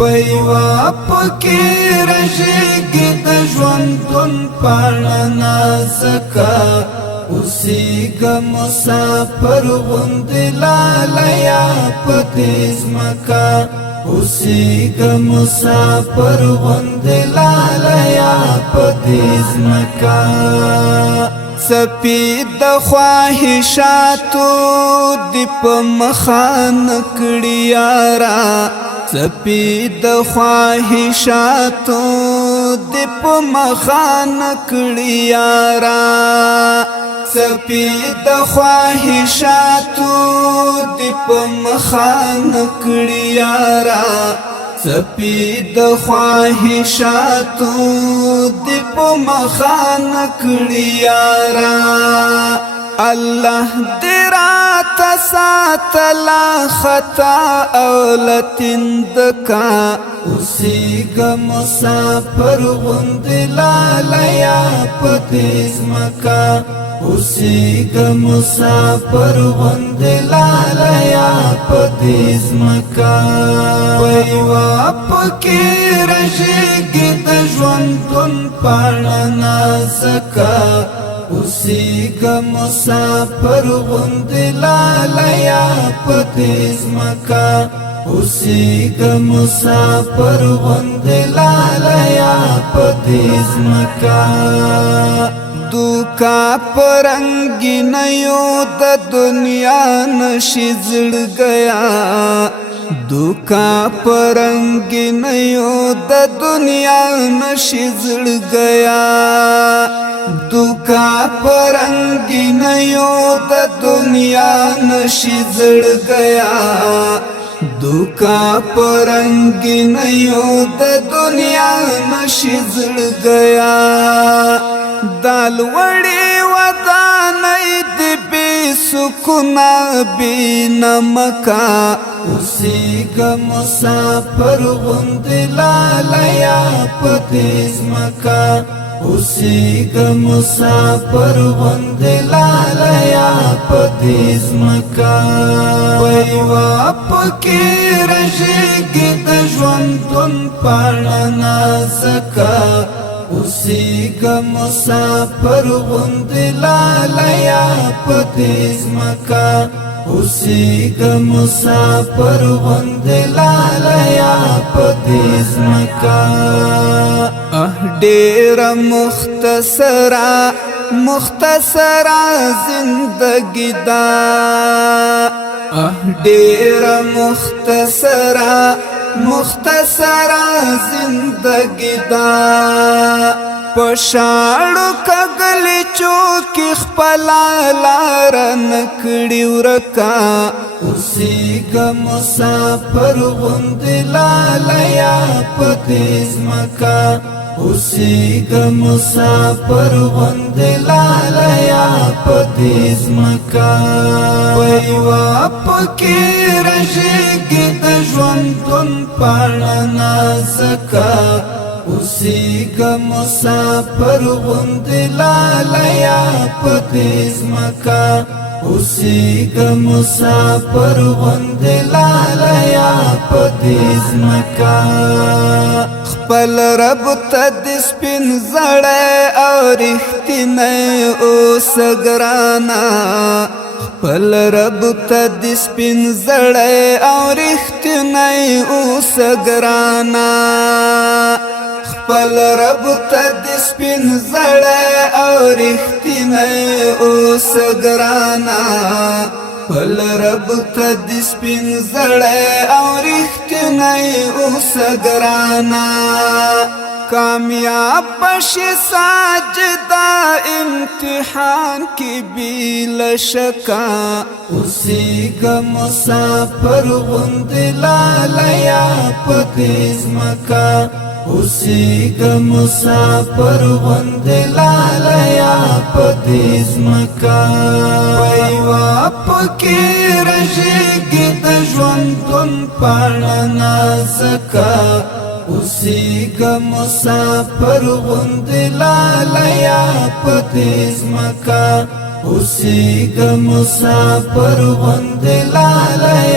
پیوا پکی رژیگی د ژوندون پاڼه نازکه اوسیږه مسافر غوندې لالیا په دې ځمکه اوسیږه مسافر غوندې لالیا په دې ځمکه څپې د خواهشاتو دې په مخه نه کړي یاره څپې د خواهشاتو دې په مخه نه کړي یاره څپې د خواهشاتو دې په مخه نه کړي یاره څپې د خواهشاتو دې په مخه نه کړي یاره الله دې راته ساتله خطا او لتندکه اوسیږه مسافر غوندې لالیا په دې ځمکه اوسیږه مسافر غوندې لالیا په دې ځمکه پیوا پکې رژیږي د ژوندون پاڼه نازکه اوسیږه مسافر غوندې لالیا په دې ځمکه اوسیږه مسافر غوندې لالیا په دې ځمکه دوکا پرنګینیو د دنیا نشي زړګیا دوکا پرنګینیو د دنیا نشي زړګیا دوکا پرنګینیو د دنیا نشي زړګیا دوکا پرنګینیو د دنیا نشي زړګیا دال وړي ودانې دې بې سکونه بې نمکه اوسیږه مسافر غوندې لالیا په دې ځمکه اوسیږه مسافر غوندې لالیا په دې ځمکه پیوا پکې رژیږي د ژوندون پاڼه نازکه اوسیږه مسافر غوندې لالیا په دې ځمکه اوسیږه مسافر غوندې لالیا په دې ځمکه ډېره مختصره زندګي ده ډېره مختصره زندگی دا پشاړو کګلی چوکي خپلا لار نکړی ورکا اوسیږه مسافر غوندې لالیا په دې ځمکه اوسیږه مسافر غوندې لالیا په دې ځمکه پیوا پکې رژیږي د ژوندون پاڼه نازکه اوسیږه مسافر غوندې لالیا په دې ځمکه اوسیږه مسافر غوندې لالیا په دې ځمکه خپل رب ته د سپین زړی او رښتینی اوسه ګرانه خپل رب ته د سپین زړی او رښتینی اوسه ګرانه خپل رب ته د سپین زړی او رښتینی اوسه ګرانه خپل رب ته د سپین زړی او رښتینی اوسه ګرانه کامیاب بشي ساجدا امتحان کی بیل شکا اوسیږه مسافر غوندې لالیا په دې ځمکه اوسیږه مسافر غوندې لالیا په دې ځمکه پیوا پکې رژیږي د ژوندون پاڼه نازکه اوسیږه مسافر غوندې لالیا په دې ځمکه اوسیږه مسافر غوندې لالیا